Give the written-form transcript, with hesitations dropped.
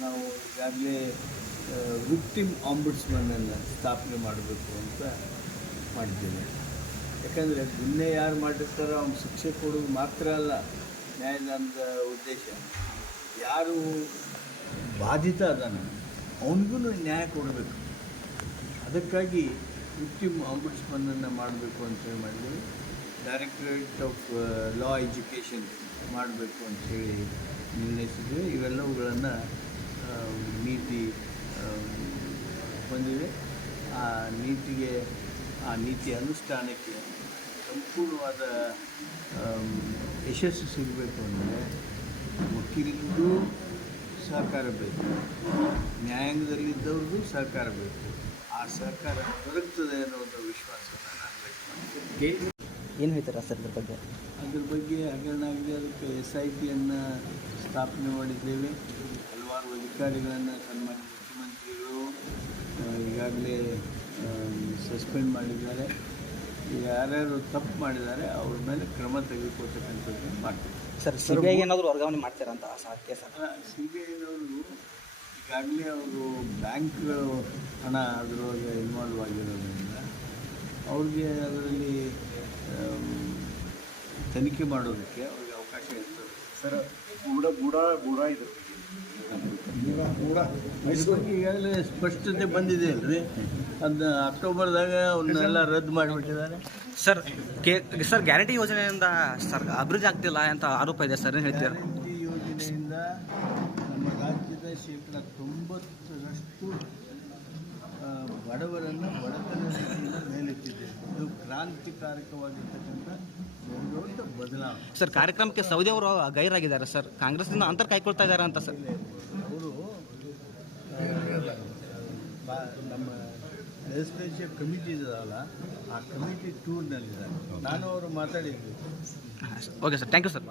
ನಾವು ಈಗಾಗಲೇ ವಿಕ್ಟಿಮ್ ಆಂಬುಡ್ಸ್ಮನ್ನನ್ನು ಸ್ಥಾಪನೆ ಮಾಡಬೇಕು ಅಂತ ಮಾಡಿದ್ದೇವೆ. ಯಾಕಂದರೆ ಗುನ್ನೆ ಯಾರು ಮಾಡಿರ್ತಾರೋ ಅವ್ನು ಶಿಕ್ಷೆ ಕೊಡೋದು ಮಾತ್ರ ಅಲ್ಲ ನ್ಯಾಯದಾನದ ಉದ್ದೇಶ. ಯಾರು ಬಾಧಿತ ಅದಾನ ಅವನಿಗೂ ನ್ಯಾಯ ಕೊಡಬೇಕು. ಅದಕ್ಕಾಗಿ ವಿಕ್ಟಿಮ್ ಆಂಬುಡ್ಸ್ಮನ್ನನ್ನು ಮಾಡಬೇಕು ಅಂತೇಳಿ ಮಾಡಿದ್ವಿ. ಡೈರೆಕ್ಟರೇಟ್ ಆಫ್ ಲಾ ಎಜುಕೇಷನ್ ಮಾಡಬೇಕು ಅಂಥೇಳಿ ನಿರ್ಣಯಿಸಿದ್ವಿ. ಇವೆಲ್ಲವುಗಳನ್ನು ನೀತಿ ಬಂದಿದೆ. ಆ ನೀತಿ ಅನುಷ್ಠಾನಕ್ಕೆ ಸಂಪೂರ್ಣವಾದ ಯಶಸ್ಸು ಸಿಗಬೇಕು ಅಂದರೆ ವಕೀಲರಿಗೂ ಸಹಕಾರ ಬೇಕು, ನ್ಯಾಯಾಂಗದಲ್ಲಿದ್ದವ್ರಿಗೂ ಸಹಕಾರ ಬೇಕು. ಆ ಸಹಕಾರ ದೊರಕ್ತದೆ ಅನ್ನೋದು ವಿಶ್ವಾಸವನ್ನು ನಾನು ವ್ಯಕ್ತ ಮಾಡ್ತೀನಿ. ಏನು ಹೇಳ್ತೀರಾ ಸರ್ ಅದ್ರ ಬಗ್ಗೆ ಹಗರಣ ಆಗಿದೆ. ಅದಕ್ಕೆ SITಯನ್ನು ಸ್ಥಾಪನೆ ಮಾಡಿದ್ದೇವೆ. ಹಲವಾರು ಅಧಿಕಾರಿಗಳನ್ನು ಸನ್ಮಾನ್ಯ ಮುಖ್ಯಮಂತ್ರಿಗಳು ಈಗಾಗಲೇ ಸಸ್ಪೆಂಡ್ ಮಾಡಿದ್ದಾರೆ. ಯಾರ್ಯಾರು ತಪ್ಪು ಮಾಡಿದ್ದಾರೆ ಅವ್ರ ಮೇಲೆ ಕ್ರಮ ತೆಗೆದುಕೊಳ್ತಕ್ಕಂಥದ್ದನ್ನು ಮಾಡ್ತೀವಿ. ಸರ್ CBI ಏನಾದರೂ ವರ್ಗಾವಣೆ ಮಾಡ್ತೀರಂತ ಸಾಧ್ಯ ಸರ್? CBIನವರು ಈಗಾಗಲೇ ಅವರು ಬ್ಯಾಂಕ್ಗಳು ಹಣ ಅದರೊಳಗೆ ಇನ್ವಾಲ್ವ್ ಆಗಿರೋದ್ರಿಂದ ಅವ್ರಿಗೆ ಅದರಲ್ಲಿ ತನಿಖೆ ಮಾಡೋದಕ್ಕೆ ಅವ್ರಿಗೆ ಅವಕಾಶ ಇರ್ತದೆ. ಸರ್ ಬೂಡ ಇದೆ ಈಗಾಗಲೇ ಸ್ಪಷ್ಟತೆ ಬಂದಿದೆ ಅಲ್ರಿ. ಅದನ್ನ ಅಕ್ಟೋಬರ್ದಾಗ ಅವನ್ನೆಲ್ಲ ರದ್ದು ಮಾಡಿಬಿಟ್ಟಿದ್ದಾರೆ. ಸರ್ ಗ್ಯಾರಂಟಿ ಯೋಜನೆಯಿಂದ ಸರ್ ಅಭಿವೃದ್ಧಿ ಆಗ್ತಿಲ್ಲ ಅಂತ ಆರೋಪ ಇದೆ ಸರ್, ಏನು ಹೇಳ್ತೀರಾ? ಗ್ಯಾರಂಟಿ ಯೋಜನೆಯಿಂದ ನಮ್ಮ ರಾಜ್ಯದ 90% ಬಡವರನ್ನು ಬಡತನದಿಂದ ಮೇಲೆತ್ತಿದೆ. ಇದು ಕ್ರಾಂತಿಕಾರಕವಾಗಿರ್ತಕ್ಕಂಥ ದೊಡ್ಡ ಬದಲಾವಣೆ. ಸರ್ ಕಾರ್ಯಕ್ರಮಕ್ಕೆ ಸೌದಿ ಅವರು ಗೈರಾಗಿದ್ದಾರೆ ಸರ್, ಕಾಂಗ್ರೆಸ್ನಿಂದ ಅಂತರ ಕಾಯ್ಕೊಳ್ತಾ ಇದ್ದಾರೆ ಅಂತ ಸರ್. ಅವರು ನಮ್ಮ ಲೆಜಿಸ್ಲೇಚರ್ ಕಮಿಟಿ ಇದಲ್ಲ, ಆ ಕಮಿಟಿ ಟೂರ್ನಲ್ಲಿದ್ದಾರೆ. ನಾನು ಅವರು ಮಾತಾಡಿದ್ವಿ. Okay sir, thank you sir.